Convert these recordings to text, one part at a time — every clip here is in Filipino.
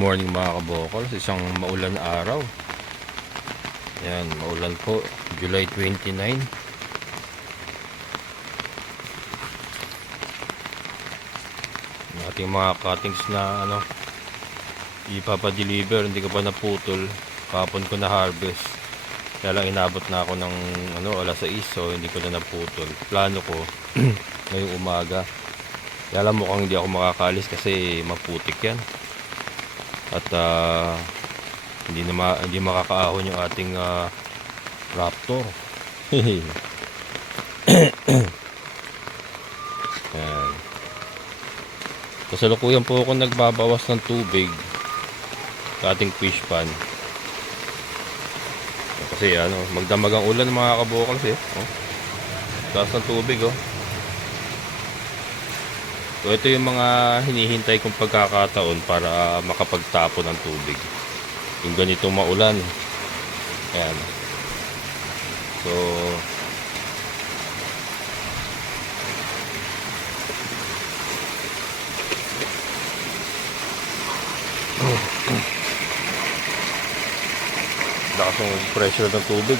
Morning mga kabokol, isang maulan na araw. Yan, maulan po, July 29. Yung ating mga cuttings na ipapadeliver, hindi ko pa naputol. Kahapon ko na harvest. Kaya lang inabot na ako ng alas 6, so hindi ko na naputol. Plano ko ngayong umaga. Kaya lang mukhang hindi ako makakalis kasi maputik yan. At hindi makakaahon yung ating raptor. Ayan. Kasalukuyan po ako nagbabawas ng tubig sa ating fish pan. Kasi magdamag ang ulan mga kabokals taas ng tubig So ito yung mga hinihintay kong pagkakataon para makapagtapon ng tubig. Yung ganitong maulan. Ayan. So lakas ng pressure ng tubig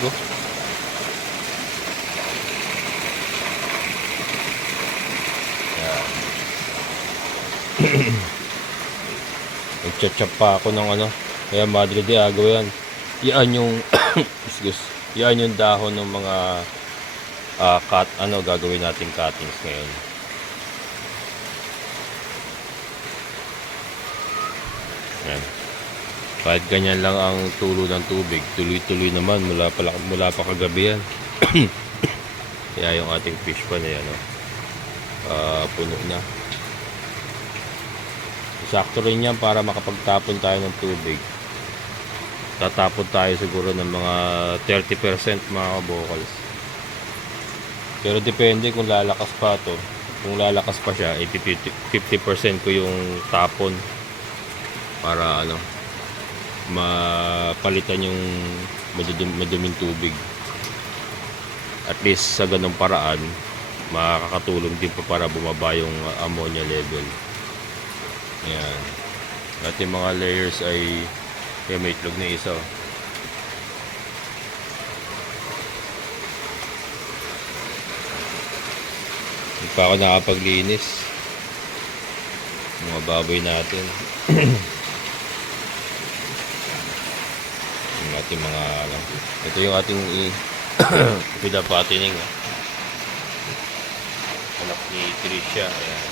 Nagchat-chat pa ako ng kaya Madre de Agua yan. Yan yung yan yung dahon ng mga gagawin nating cuttings ngayon. Yan. Kahit ganyan lang ang tulo ng tubig, tuloy-tuloy naman mula pa kagabi yan. Kaya yung ating fish pan ay puno na. Sakto rin yan para makapagtapon tayo ng tubig. Tatapon tayo siguro ng mga 30% mga kabokals. Pero depende kung lalakas pa to. Kung lalakas pa siya, 50% ko yung tapon para mapalitan yung maduming tubig. At least sa ganung paraan makakatulong din pa para bumaba yung ammonia level. Ayan. At yung mga layers ay may itlog na isa. Hindi pa ako nakapaglinis. Mga baboy natin. Yung ating mga ito yung ating pinapatining anak ni Tricia. Ayan.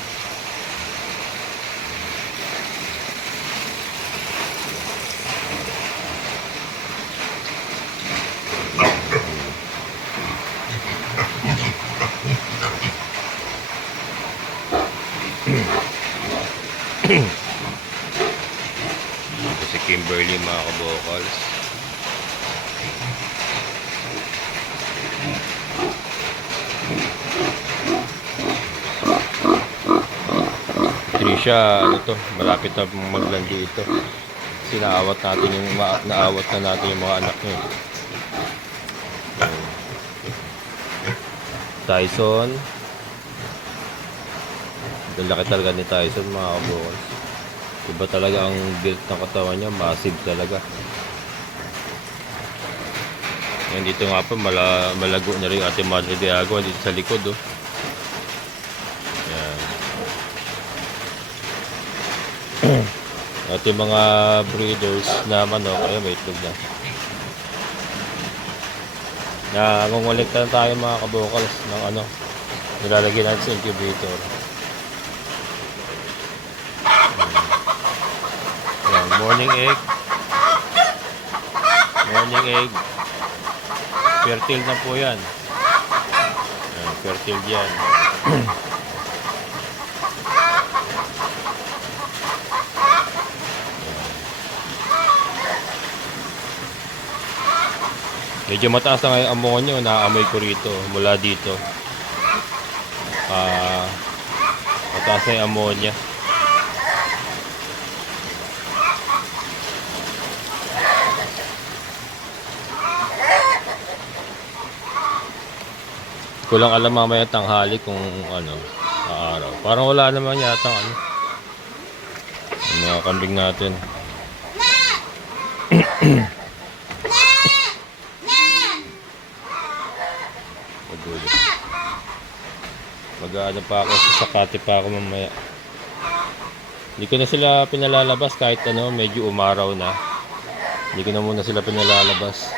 Ito si Kimberly mga kabokals. Tricia, malapit na maglandi ito. Naawat na natin yung mga anak niya. Tyson. Ang laki talaga ni Tyson mga kabokals. Iba talaga ang build ng katawan niya, massive talaga. Yan, dito nga pa malago na rin ating Madre de Agua dito sa likod Yan. Ating mga breeders na manok, ayun may itlog na. Nangongolekta na tayo mga kabokals ng nilalagay natin sa incubator. Morning egg. Fertile na po yan. Fertile yan. Medyo mataas na ngayon ammonia. Naamoy ko rito mula dito. Mataas na yung ammonia. Kulang alam mamaya tanghali kung araw. Parang wala naman yata ang mga kambing natin. Magulo. Mag-ano pa ako, sasakati pa ako mamaya. Hindi ko na sila pinalalabas kahit ano, medyo umaraw na. Hindi ko na muna sila pinalalabas.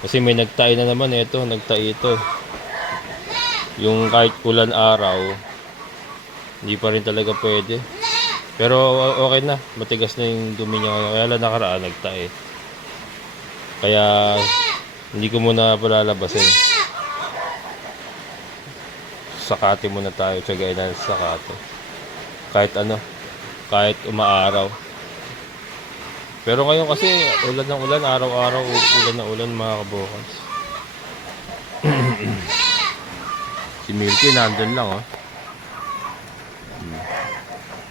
Kasi may nagtae na naman ito, nagtae ito. Yung kahit ulan araw, hindi pa rin talaga pwede. Pero okay na, matigas na yung dumi niya ngayon. Kaya lang nakaraan nagtae. Kaya hindi ko muna palalabasin. Sakati muna tayo, tsagayin na sa sakate. Kahit ano, kahit umaaraw. Pero ngayon kasi ulan ng ulan, araw-araw ulan na ulan mga kabokals. Si Milky nandun lang oh.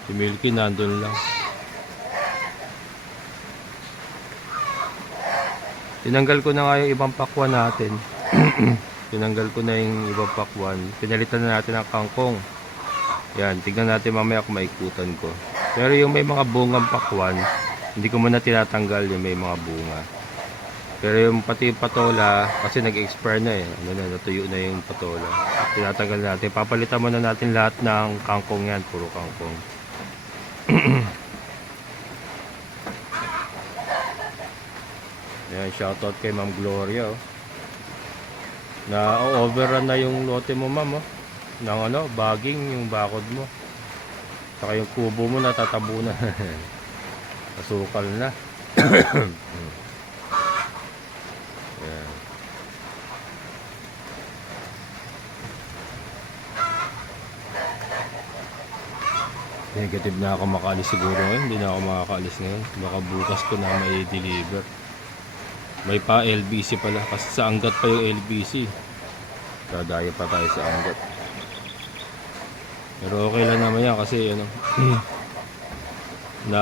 Si Milky nandun lang. Tinanggal ko na nga yung ibang pakwan natin. Tinanggal ko na yung ibang pakwan. Pinalitan na natin ang kangkong. Yan, tignan natin mamaya kung maikutan ko. Pero yung may mga bungang pakwan, hindi ko muna tinatanggal yung may mga bunga. Pero yung pati patola, kasi nag-expire na eh. Ano na, natuyo na yung patola. Tinatanggal natin. Papalitan muna natin lahat ng kangkong yan. Puro kangkong. Ayan, shoutout kay Ma'am Gloria. Oh. Na overrun na yung lote mo, ma'am. Oh. Ng ano, bagging yung bakod mo. Saka yung kubo mo natatabunan. Asukal na. Ayan. Negative na ako makaalis siguro ngayon. Hindi na ako makakaalis ngayon. Baka bukas ko na may deliver. May pa LBC pala. Kasi sa Angat pa yung LBC. Dadaya pa tayo sa Angat. Pero okay lang naman yan kasi ano. Na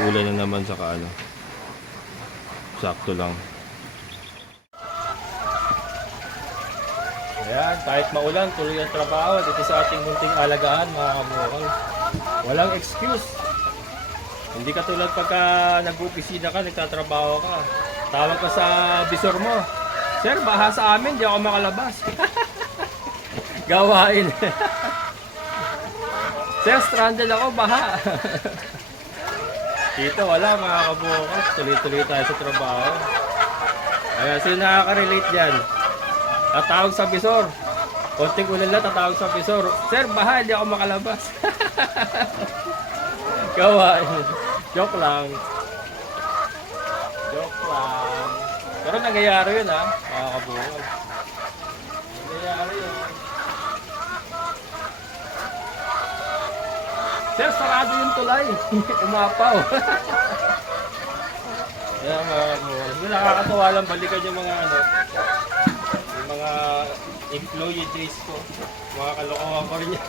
uulan na naman saka ano. Sakto lang. Ayan, kahit maulan, tuloy ang trabaho dito sa ating munting alagaan mga kabukal. Walang excuse. Hindi katulad pagka nag-opisina ka, nagtatrabaho ka. Tawag ka sa bisor mo. Sir, baha sa amin, di ako makalabas. Gawain. Sir, stranded ako, baha. Dito wala mga kabukal. Tuloy-tuloy tayo sa trabaho. Ayan, sino nakaka-relate dyan? Tatawag sa bisor. Konting ulan lang, tatawag sa bisor. Sir, baha, hindi ako makalabas. Gawain. Joke lang. Joke lang. Pero nangyayari yun ha, mga kabukal. Nangyayari yun. Sir, sarado yung tulay. Umapaw. Yan mga kabukal. Nakakatawa lang balikan yung mga ano. Mga employee days ko, mga kalokohan ko rin yan.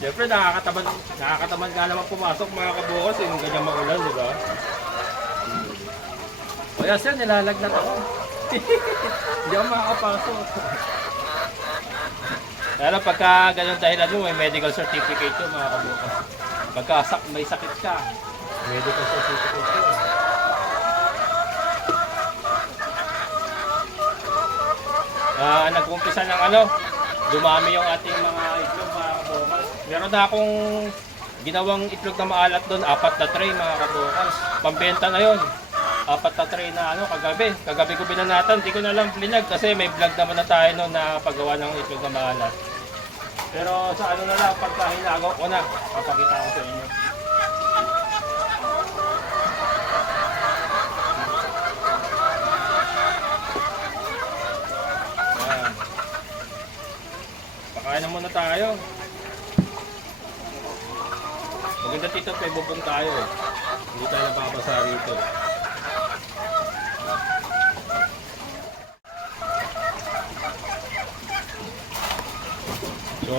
Siyempre nakakataman ka naman pumasok mga kabukas yung ganyan magulan, di ba? Kaya sir, nilalagnat ako. Hindi ako makakapasok. Kaya lang pagka ganun dahilan mo, may medical certificate ko mga kabukas. Pagka may sakit ka, medical certificate ko. Nag-umpisa ng ano, dumami yung ating mga itlog mga kabukals. Meron na akong ginawang itlog na maalat doon, 4 na tray mga kabukals. Pambenta na yon. 4 na tray na ano, kagabi. Kagabi ko binanatan, hindi ko na lang blinag kasi may vlog naman na tayo noon na paggawa ng itlog na maalat. Pero sa ano na lang, pagka hinagaw ko na, papakita ko sa inyo. Pakain na muna tayo. Maganda dito, may bubong tayo eh. Hindi tayo napapasa rito. So,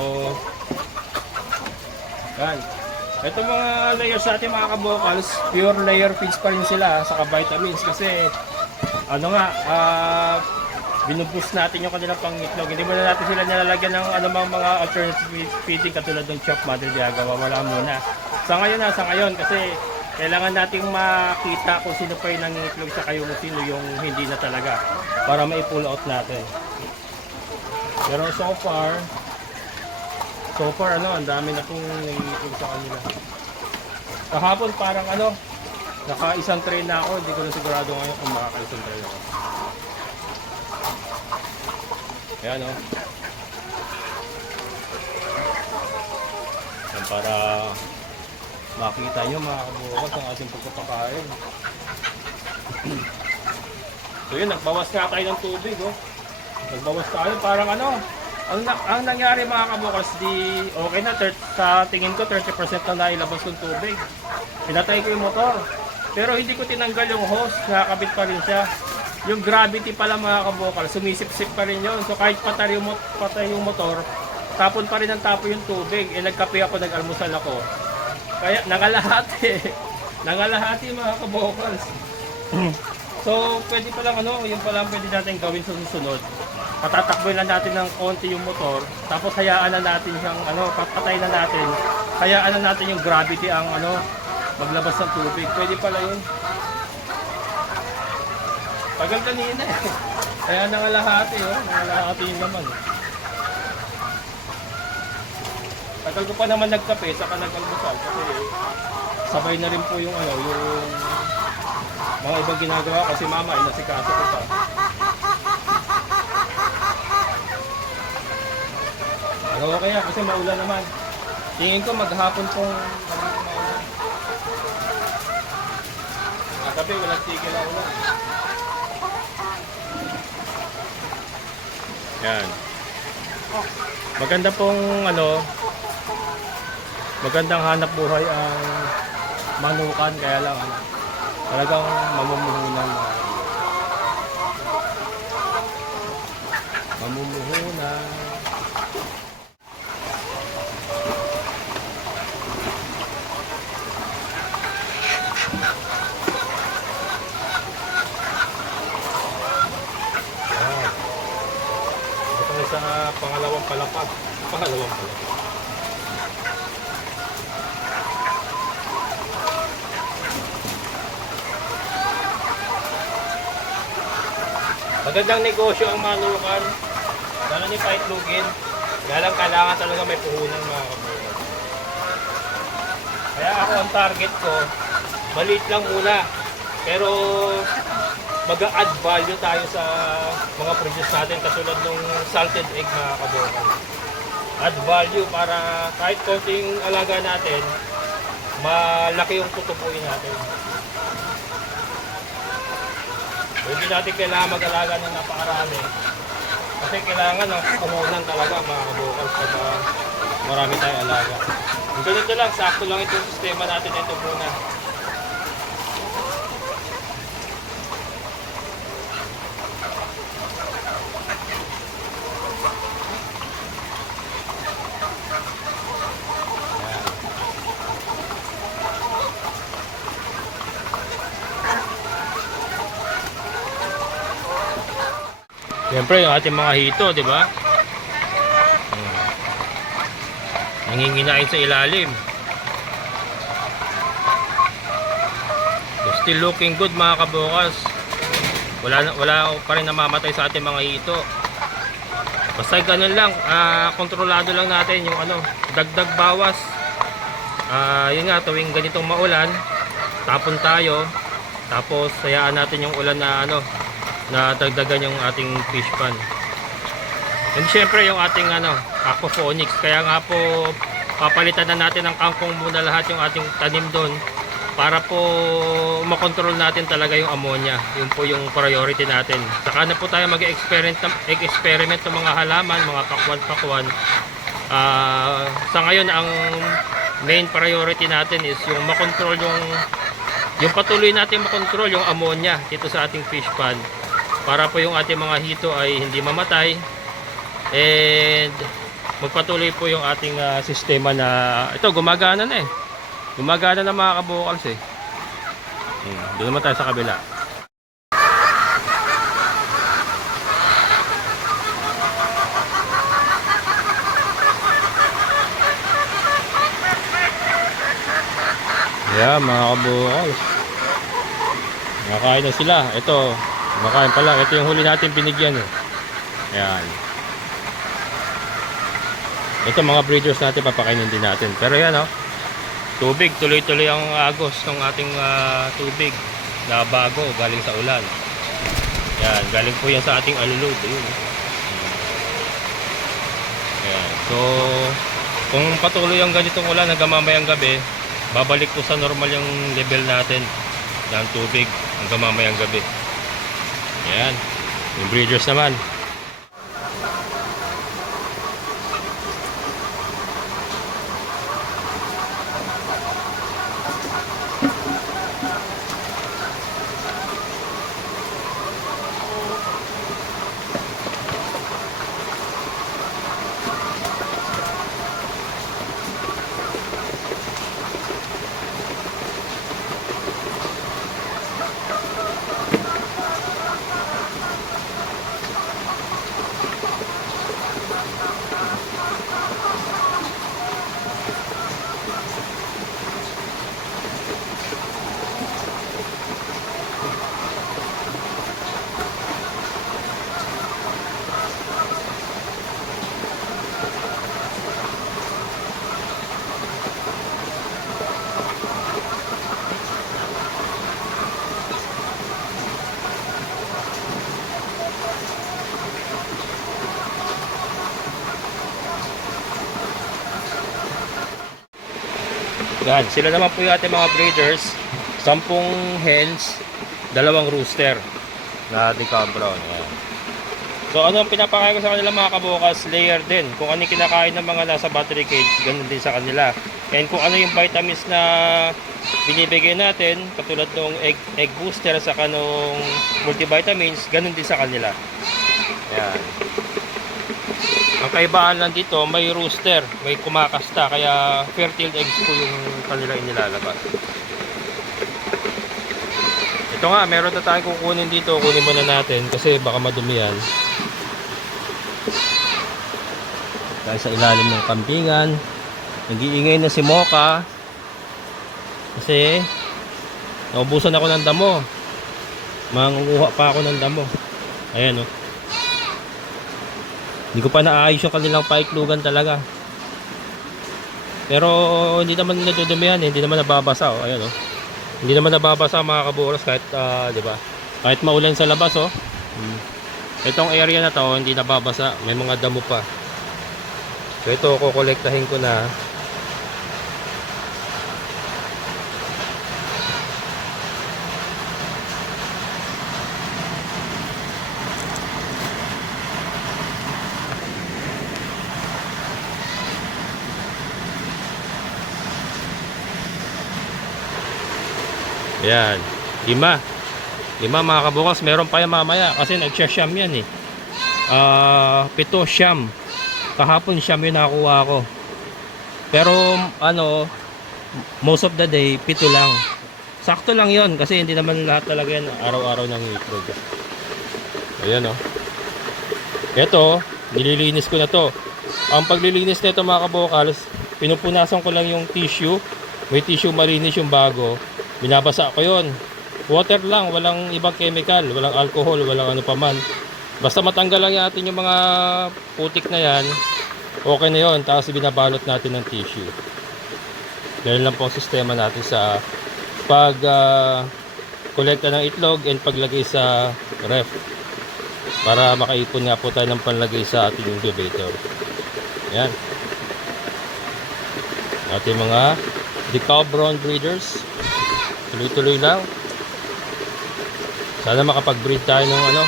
yan. Ito mga layers natin mga kabukals, pure layer feeds pa rin sila, saka vitamins kasi ano nga, binuboost natin yung kanilang pangitlog. Hindi muna natin sila nilalagyan ng anumang mga alternative feeding katulad ng chop mother diagawa. Wala muna. Sa ngayon kasi Kailangan nating makita kung sino pa yung nangingitlog sa kayo, kung sino yung hindi na talaga para mai-pull out natin. Pero so far ano, ang dami na pong nangingitlog sa kanila. Kahapon parang ano, naka-isang tray na ako, hindi ko na sigurado ngayon kung makaka-isang tray ako. Ayan o. Yan, para makita nyo mga kabukas ang ating pagpapakain. So yun, nagbawas nga tayo ng tubig oh. Nagbawas tayo, parang ano, ang nangyari mga kabukas, di okay na, sa tingin ko 30% na nailabas ng tubig. Pinatay ko yung motor. Pero hindi ko tinanggal yung hose, nakakabit pa rin siya. Yung gravity pala mga kabukal, sumisip-sip pa rin yun. So kahit patay yung motor, tapon pa rin ang tapon yung tubig. Nagkape ako, nag-almusal ako. Kaya nangalahati. Nangalahati mga kabukal. So pwede pa lang ano, yun pa lang pwede natin gawin sa susunod. Patatakboy lang natin ng konti yung motor, tapos hayaan na natin siyang ano, papatay na natin. Hayaan na natin yung gravity ang ano, maglabas ng tubig. Pwede pala yun. Tagal kanina eh. Kaya nangalahati oh. Nangalahati yung naman. Tagal ko pa naman nagkape, saka nag-almusal. Kasi sabay na rin po yung ano, yung mga ibang ginagawa kasi mama, inasikaso ko pa. Ano kaya kasi maulan naman. Tingin ko maghapon pong maulan. Kagabi walang tigil ang ulan. Yan. Maganda pong ano, magandang hanap buhay ang manukan, kaya lang ano, talagang mamumuhunan. Mamumuhunan. Sa pangalawang palapag. Magandang negosyo ang manukan. Lalo ni paitlugin. Galang kailangan talaga may puhunan mga kabukas. Kaya ako ang target ko, maliit lang muna. Pero mag-add value tayo sa mga produce natin katulad ng salted egg mga kabukan. Add value para kahit konting alaga natin, malaki yung tutubuin natin. Hindi natin kailangan mag-alaga ng napakarami. Kasi kailangan ng puhunan talaga mga kabukan pag marami tayong alaga. Yung ganito lang, sakto lang itong sistema natin ito muna. Siyempre yung ating mga hito, di ba? Nanginginain sa ilalim. So, still looking good mga kabukas. Wala pa rin namamatay sa ating mga hito. Basta ganun lang, kontrolado lang natin yung ano, dagdag bawas. Yun nga, tuwing ganitong maulan, tapon tayo. Tapos hayaan natin yung ulan na ano, na dagdagan yung ating fish pan. And syempre yung ating ano, aquaponics. Kaya nga po papalitan na natin ng kangkong muna lahat yung ating tanim doon para po makontrol natin talaga yung ammonia. Yun po yung priority natin. Saka na po tayo mag-experiment ng mga halaman, mga pakwan-pakwan. Sa ngayon ang main priority natin is yung makontrol yung patuloy natin makontrol yung ammonia dito sa ating fish pan. Para po yung ating mga hito ay hindi mamatay and magpatuloy po yung ating sistema na ito gumagana na eh. Gumagana na mga kabukals eh. Doon naman tayo sa kabila. Kaya mga kabukals, nakakain na sila. Ito, makain pa lang. Ito yung huli natin binigyan eh. Ayan. Ito mga breeders natin, papakainin din natin. Pero yan oh, tubig, tuloy-tuloy ang agos ng ating tubig na bago, galing sa ulan. Yan, galing po yan sa ating alulod. Ayun. Yan. So, kung patuloy ang ganitong ulan hanggang mamayang gabi, babalik po sa normal yung level natin ng tubig hanggang mamayang gabi. Yan. Yung breeders naman. Yan, sila naman po yung ating mga breeders. 10 hens, 2 rooster na decal brown. Yan. So ano ang pinapakain ko sa kanila mga kabukas? Layer din. Kung ano yung kinakain ng mga nasa battery cage, ganun din sa kanila. And kung ano yung vitamins na binibigay natin, katulad ng egg booster sa kanong multivitamins, ganun din sa kanila. Yan. Ang kaibahan lang dito, may rooster, may kumakasta, kaya fertile eggs po yung kanila inilalabas. Ito nga, meron na tayong kukunin dito, kunin muna natin kasi baka madumi yan. Dahil sa ilalim ng kambingan, nag-iingay na si Mocha kasi naubusan ako ng damo. Mangunguha pa ako ng damo. Ayan o. Hindi ko pa naayos yung kanilang paiklugan talaga. Pero hindi naman nadudumihan eh. Hindi naman nababasa oh. Ayan oh. Hindi naman nababasa mga kaburos kahit 'di ba? Kahit maulan sa labas oh. Itong area na to hindi nababasa, may mga damo pa. So ito kokolektahin ko na. Ayan, 5 mga kabukas. Meron pa yan mamaya kasi nag-siyam yan eh. 7 siyam. Kahapon siyam yung nakuha ko. Pero ano, most of the day 7 lang. Sakto lang yon kasi hindi naman lahat talaga yan araw-araw ng itlog. Ayan oh. Ito, nililinis ko na to. Ang paglilinis nito mga kabukals, pinupunasan ko lang yung tissue. May tissue malinis yung bago. Binabasa ko yon. Water lang, walang ibang chemical, walang alcohol, walang ano pa man. Basta matanggal lang natin yung mga putik na yan, okay na yon. Tapos binabalot natin ng tissue. Ganyan lang po ang sistema natin sa pag kolekta ng itlog and paglagay sa ref. Para makaipon nga po tayo ng panlagay sa ating incubator. Yan. Ating mga decal brown breeders. Tuloy-tuloy lang. Sana makapag-breed tayo ng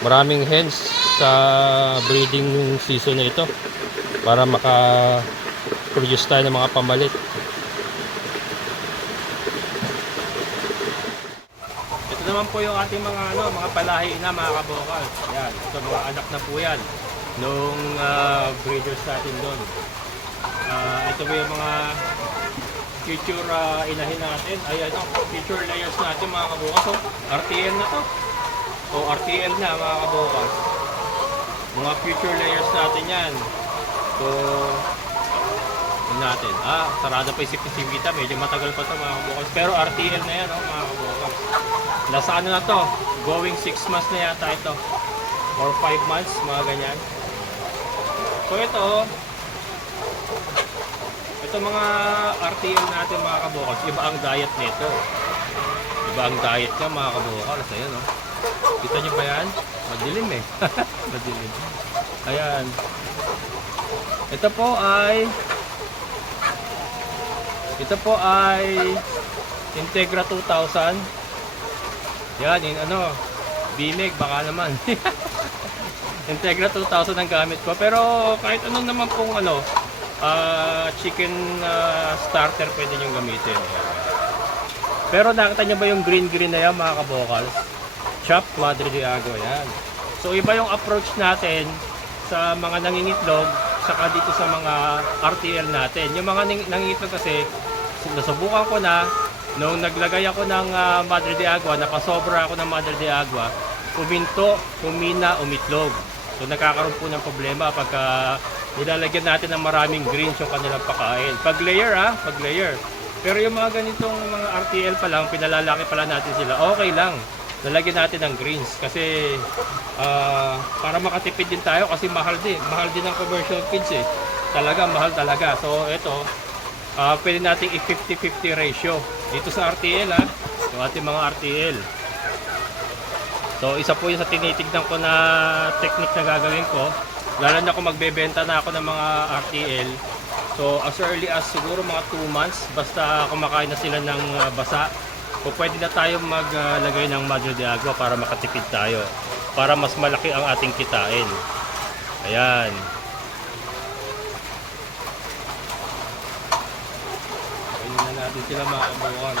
maraming hens sa breeding season na ito para maka-produce tayo ng mga pamalit. Ito naman po yung ating mga palahi na mga kabokal. Yan, ito mga anak na po yan nung breeders natin doon. Ito po yung mga future inahin natin. Ay future layers natin mga kabukas. So, RTL na to. O RTL na mga kabukas. Mga future layers natin yan. So Tingnan natin. Sarado pa yung sipita. Medyo matagal pa to mga kabukals. Pero RTL na yan, oh, mga kabukals. Nasa ano na to? Going 6 months na yata ito. Or 5 months, mga ganyan. So ito, ito mga RTL natin mga kabukals. Iba ang diet nito. Iba ang diet niya mga kabukals. Ayan, oh. Kita nyo ba yan? Madilim eh. Madilim. Ayan. Ito po ay Integra 2000. Yan, Bimig baka naman. Integra 2000 ang gamit ko. Pero kahit anong naman pong chicken starter pwede nyo gamitin. Pero nakita nyo ba yung green na yan mga kabokals? Chop Madre de Agua yan. So iba yung approach natin sa mga nangingitlog saka dito sa mga RTL natin. Yung mga nangingitlog kasi nasubukan ko na nung naglagay ako ng Madre de Agua, napasobra ako ng Madre de Agua, puminto, humina, umitlog. So nagkakaroon po ng problema pagka nilalagyan natin ng maraming greens yung kanilang pakain. Pag layer. Pero yung mga ganitong mga RTL pa lang, pinalalaki pala natin sila, okay lang. Nalagyan natin ng greens kasi para makatipid din tayo kasi mahal din ang commercial feeds eh. Talaga mahal talaga. So ito, pwede nating i-50-50 ratio dito sa RTL yung ating mga RTL. So isa po yun sa tinitignan ko na technique na gagawin ko, lalo na kung magbebenta na ako ng mga RTL. So as early as siguro mga 2 months, basta kumakain na sila ng basa, o pwede na tayo maglagay ng Madre de Agua para makatipid tayo, para mas malaki ang ating kitain. Ayan. Pwede na natin sila makabukan.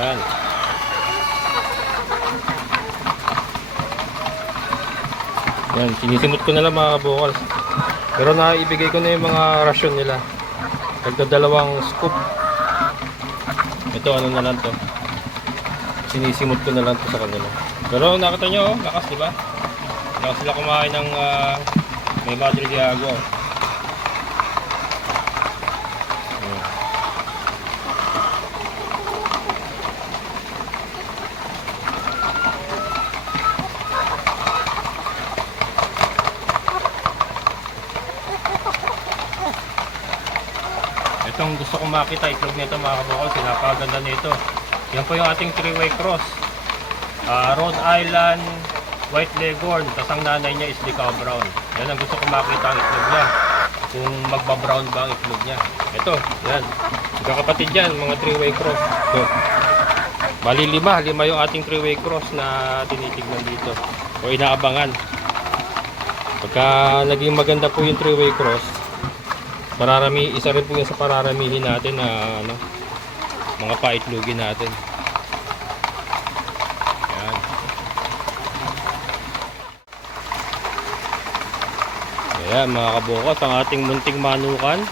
Ayan. Ayan, sinisimot ko na lang mga kabukals. Pero naibigay ko na yung mga rasyon nila. Dalawang scoop. Ito ano na lang to. Sinisimot ko na lang to sa kanila. Pero nakita nyo, lakas diba? Lakas sila kumain ng may Madre de Agua. Itong gusto kong makita, itlog nito mga kabukals, napakaganda nito. Yan po yung ating 3-way cross. Rhode Island White Leghorn, tas ang nanay niya is Deca Brown. Yan ang gusto kong makita ang itlog niya. Kung magba-brown ba ang itlog niya. Ito, yan. Magkakapatid yan, mga 3-way cross. Ito. Bali lima yung ating 3-way cross na tinitignan dito. O inaabangan. Pagka naging maganda po yung 3-way cross, isa rin po yung sa pararamihin natin na mga paitlogin natin. Ayan. Ayan mga kabukals, ang ating munting manukan.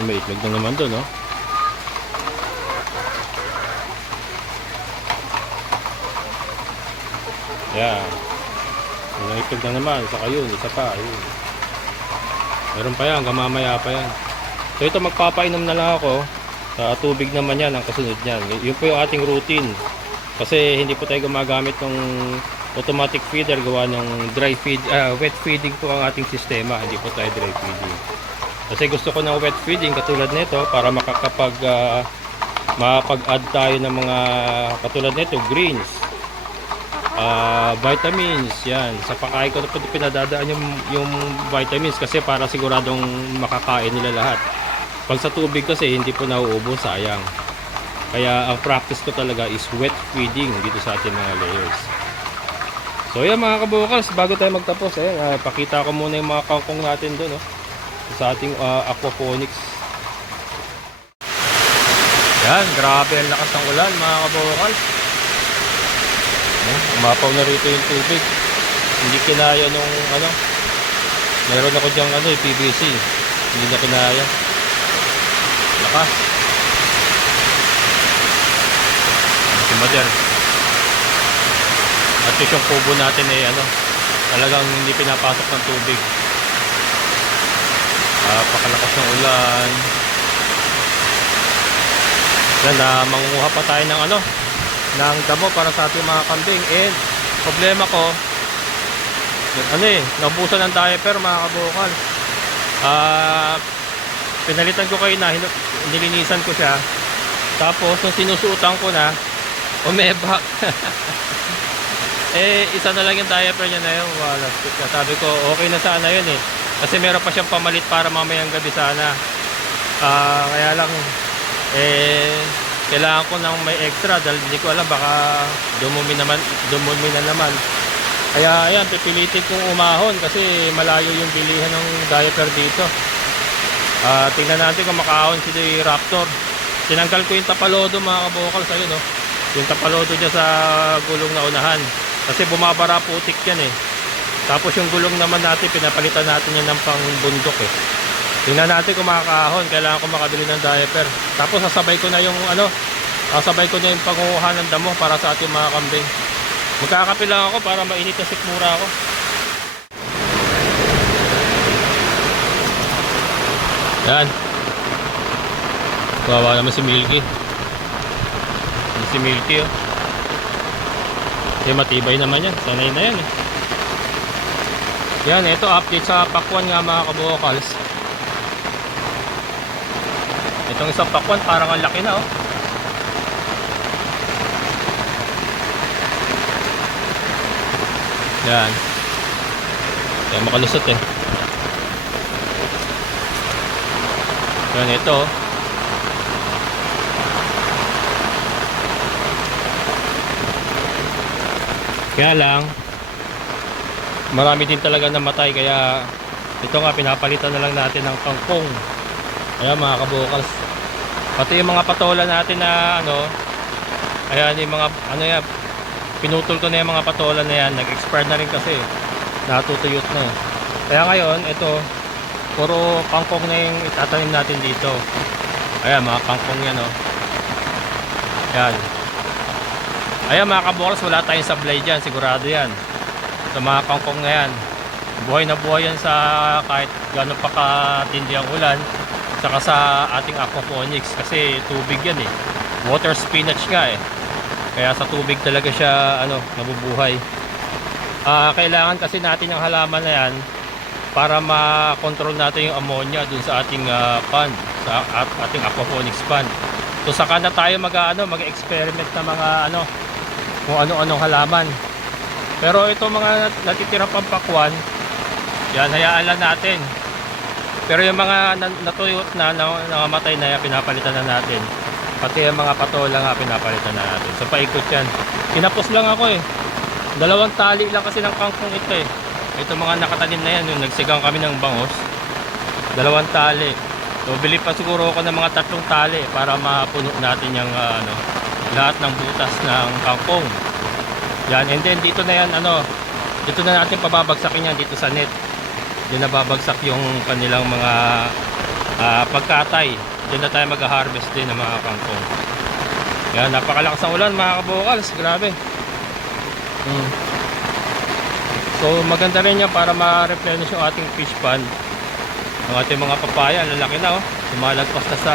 May itlog na naman doon, no? Ayan. May itlog na naman, saka yun, isa pa, yun. Meron pa yan, hanggang mamaya pa yan. So ito, magpapainom na lang ako. Sa tubig naman yan, ang kasunod yan. Yun po yung ating routine. Kasi hindi po tayo gumagamit ng automatic feeder, gawa ng dry feed, wet feeding po ang ating sistema. Hindi po tayo dry feeding. Kasi gusto ko ng wet feeding katulad nito para makapag-add tayo ng mga katulad nito, greens, vitamins, yan. Sa pagkain ko na pinadadaan yung vitamins kasi para siguradong makakain nila lahat. Pag sa tubig kasi hindi po nauubos, sayang. Kaya ang practice ko talaga is wet feeding dito sa ating mga layers. So yan mga kabukals, bago tayo magtapos, pakita ko muna yung mga kangkong natin doon, sa ating aquaponics. Yan, grabe ang lakas ng ulan mga kabukals. Umapaw na rito yung tubig. Hindi kinaya nung meron ako dyang PVC. Hindi na kinaya. Lakas. Si Mother. At yung kubo natin talagang hindi pinapasok ng tubig. Pakalakas ng ulan. Yan, mangunguha pa tayo ng ng damo para sa ating mga kambing. And problema ko, naubusan ng diaper mga kabukal. Pinalitan ko kayo na, nilinisan ko siya. Tapos nung sinusuotan ko na, umebak. Isa na lang yung diaper niya na yun. Wala, sabi ko okay na sana yun kasi meron pa siyang pamalit para mamayang gabi sana. Kaya lang kailangan ko ng may extra dahil hindi ko alam, baka dumumi na naman. Kaya ayan, pipilitin kong umahon kasi malayo yung bilihan ng diaper dito. Tingnan natin kung makaahon si Raptor. Tinanggal ko yung tapalodo mga kabukal sa'yo, yung tapalodo dyan sa gulong na unahan kasi bumabara putik yan tapos yung gulong naman natin pinapalitan natin yan ng pang bundok tingnan natin kung makakaahon. Kailangan ko makabili ng diaper, tapos sasabay ko na yung pangukuha ng damo para sa ating mga kambing. Magkakape lang ako para mainit na sikmura ako. Yan, kawawa naman si Milky. Si Milky kasi matibay naman yan, sanay na yan Yan, ito update sa pakwan nga mga kabukals. Itong isang pakwan parang ang laki na Yan, kaya makalusot Yan, ito kaya lang marami din talaga namatay, kaya ito nga pinapalitan na lang natin ng kangkong. Ayan mga kabukals, pati yung mga patola natin na ayan yung mga pinutol ko na yung mga patola na yan, nag-expire na rin kasi natutuyot na kaya ngayon ito puro kangkong na yung itatanim natin dito. Ayan mga kangkong yan ayan mga kabukals, wala tayong sablay dyan, sigurado yan sa mga kangkong na yan. Buhay na buhay yan sa kahit gano'n pa katindi ang ulan, saka sa ating aquaponics kasi tubig yan water spinach nga kaya sa tubig talaga siya nabubuhay. Kailangan kasi natin yung halaman na yan para ma-control natin yung ammonia dun sa ating pond, sa ating aquaponics pond. So saka na tayo mag-experiment na mga kung ano-anong halaman. Pero ito mga natitira pang pakwan, yan, hayaan lang natin. Pero yung mga natuyot na nangamatay na yan, pinapalitan na natin. Pati yung mga patola nga pinapalitan na natin. So paikot yan. Kinapos lang ako 2 tali lang kasi ng kangkong ito Ito mga nakatanim na yan, yung nagsigang kami ng bangos, 2 tali. So bili pa siguro ako ng mga 3 tali para mapuno natin yung lahat ng butas ng kangkong. Yan, and then dito na yan dito na natin pababagsakin yan dito sa net. Diyan na babagsak yung kanilang mga pagkatay. Diyan na tayo mag-harvest din ng mga kangkong. Yan, napakalakas ng ulan mga kabukals, grabe. So maganda rin yan para ma-replenish yung ating fish pond. Ang ating mga papaya, lalaki na sumalagpas na sa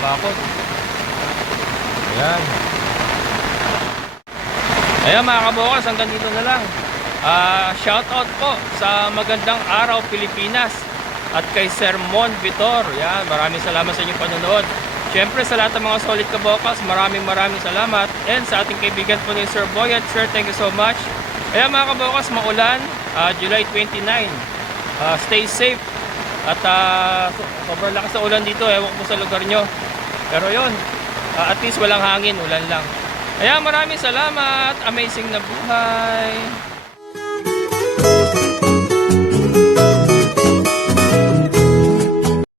bakod. Ayan. Ayan mga kabukals, hanggang dito na lang. Shout out po sa magandang araw Pilipinas. at kay Sir Mon Vitor. Yan, maraming salamat sa inyong panonood. Siyempre sa lahat ng mga solid kabokas, maraming salamat. And sa ating kaibigan po ni Sir Boyet, Sir, thank you so much. Kaya mga kabokas, maulan, July 29. Stay safe. At sobrang lakas na ulan dito, ewan ko sa lugar nyo. Pero yon, at least walang hangin, ulan lang. Kaya maraming salamat, amazing na buhay.